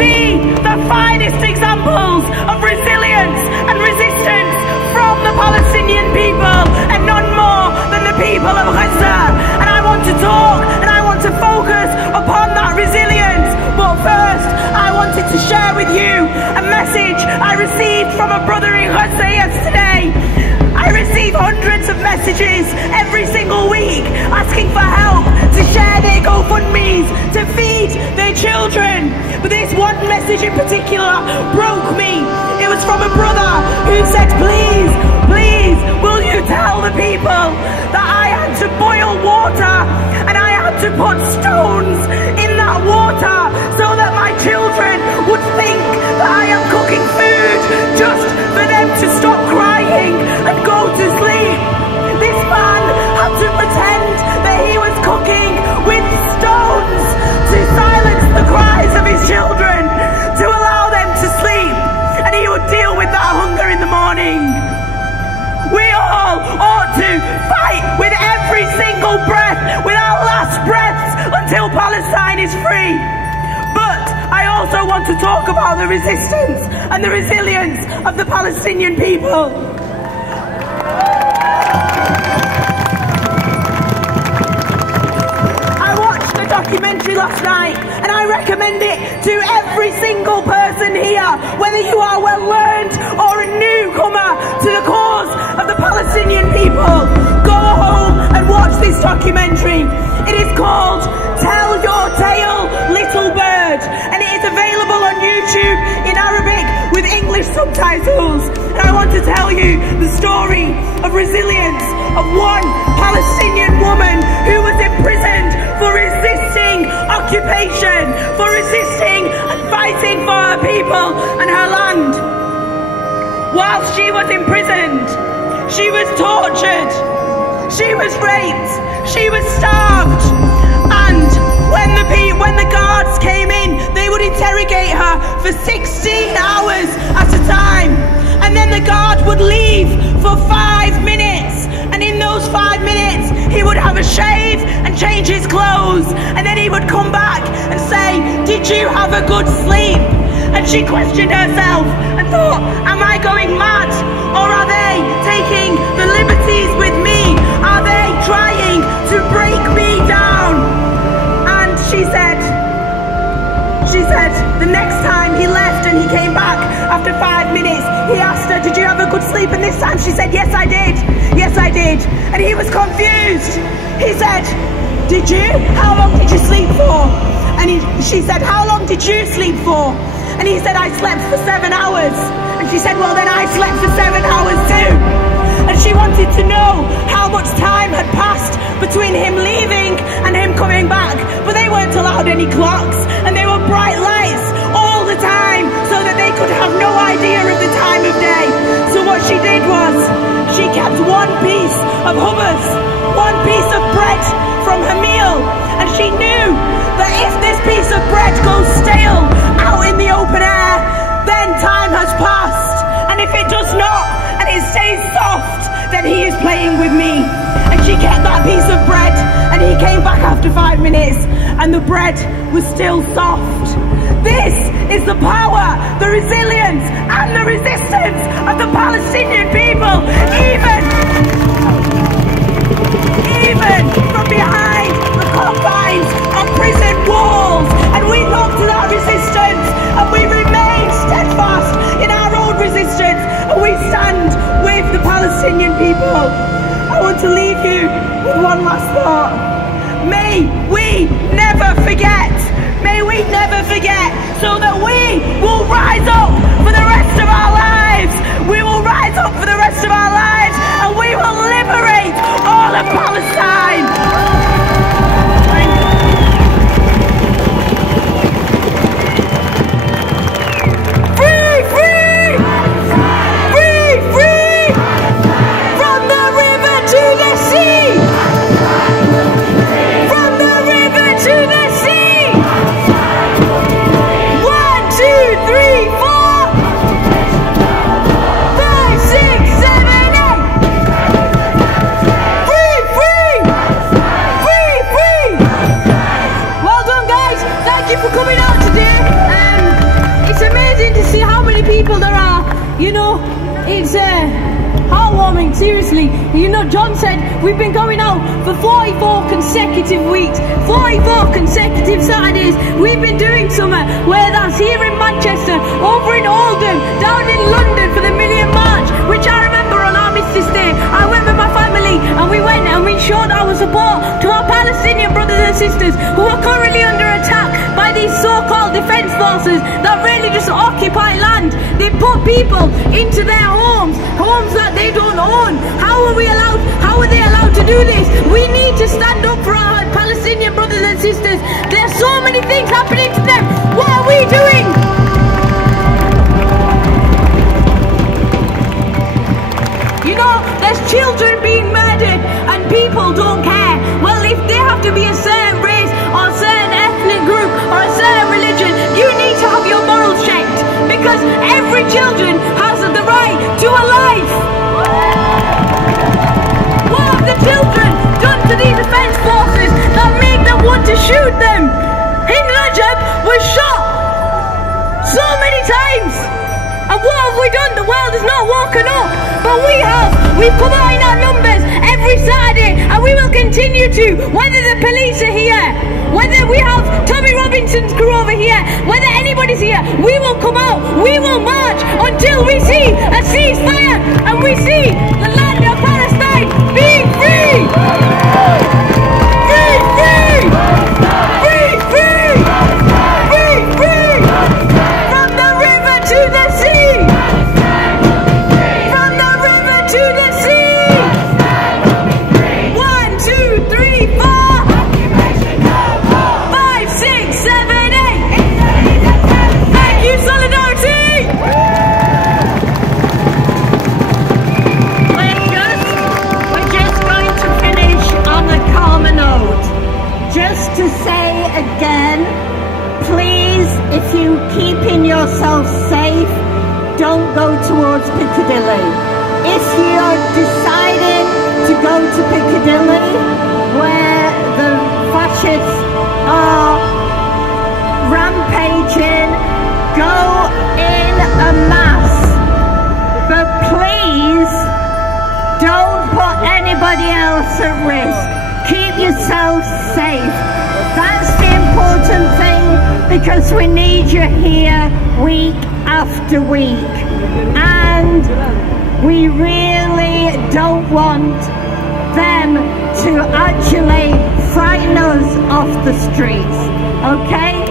see the finest examples of resilience and resistance from the Palestinian people and none more than the people of Gaza. And I want to talk and I want to focus upon that resilience. But first, I wanted to share with you a message I received from a brother in Gaza yesterday. I receive hundreds of messages every single week asking for help to share their GoFundMes, to feed their children. But this one message in particular broke me. It was from a brother who said, please, please, will you tell the people that I had to boil water and I had to put stones in that water so that my children would think that I am cooking food just for them to stop crying and go to sleep. This man had to pretend that he was cooking with stones to silence the cries of his children, to allow them to sleep, and he would deal with that hunger in the morning. We all ought to fight with every single breath, with our last breaths, until Palestine is free. But I also want to talk about the resistance and the resilience of the Palestinian people. I watched the documentary last night and I recommend it to every single person here, whether you are well learned or a newcomer to the cause of the Palestinian people. Go home and watch this documentary. It is called Tell Your Tale, Little Bird, and it is available on YouTube in Arabic with English subtitles. And I want to tell you the story of resilience of one Palestinian woman who was imprisoned for resisting occupation, for resisting and fighting for her people and her land. Whilst she was imprisoned, she was tortured, she was raped, she was starved, and when the guards came in, they would interrogate her for 16 hours at a time, and then the guard would leave for 5 minutes, and in those 5 minutes he would have a shave and change his clothes, and then he would come back and say, did you have a good sleep? And she questioned herself and thought, am I going mad? Or are they taking the liberties with me? Are they trying to break me down? And she said, the next time he left and he came back after 5 minutes, he asked her, did you have a good sleep? And this time she said, yes, I did. Yes, I did. And he was confused. He said, did you? How long did you sleep for? And she said, how long did you sleep for? And he said, I slept for 7 hours. And she said, well, then I slept for 7 hours too. And she wanted to know how much time had passed between him leaving and him coming back. But they weren't allowed any clocks, and they were bright lights all the time so that they could have no idea of the time of day. So what she did was, she kept one piece of hummus, one piece of bread from her meal, and she knew that if this piece of bread goes stale out in the open air, then time has passed. And if it does not, and it stays soft, then he is playing with me. And she kept that piece of bread, and he came back after 5 minutes, and the bread was still soft. This is the power, the resilience, and the resistance of the Palestinian people, even from behind the confines of prison walls. And we look to that resistance, and we remain steadfast in our own resistance, and we stand with the Palestinian people. I want to leave you with one last thought. May we never forget. May we never forget, so that we will rise up for the rest of our lives. We will rise up for the rest of our lives, and we will liberate all of Palestine. Free, free! Free, free! From the river to the sea! From the river to the sea! bombing, seriously. You know, John said we've been going out for 44 consecutive weeks, 44 consecutive Saturdays. We've been doing summer, whether that's here in Manchester, over in Oldham, down in London for the Million March, which I remember on Armistice Day. I went with my family and we went and we showed our support to our Palestinian brothers and sisters who are currently under attack by these so-called defence forces that really just occupy land. They put people into their homes that they don't own. How are they allowed to do this? We need to stand up for our Palestinian brothers and sisters. There's so many things happening to them. What are we doing? You know, there's children being murdered and people don't care. Well, if they have to be a certain race or a certain ethnic group or a certain religion, you need to have your morals checked, because every children has the right to a life. What have the children done to these defence forces that make them want to shoot them? Hind Rajab was shot so many times. And what have we done? The world has not woken up, but we have. We've come out in our numbers every Saturday, and we will continue to, whether the police are here, whether we have Tommy Robinson's crew over here, whether anybody's here, we will come out, we will march until we see a ceasefire and we see the land of Palestine being free! Free, free! Free, free! Free, free! From the river to the sea! From the river to the sea! 1, 2, 3, 4! 5, 6, 7, 8! Thank you, solidarity! We're just going to finish on a calmer note. Just to say again, please, if you're keeping yourself safe, don't go towards Piccadilly. If you're deciding to go to Piccadilly, where the fascists are rampaging, go in a mass. But please, don't put anybody else at risk. Keep yourself safe. That's the important thing, because we need you here week after week. And we really don't want them to actually frighten us off the streets. Okay?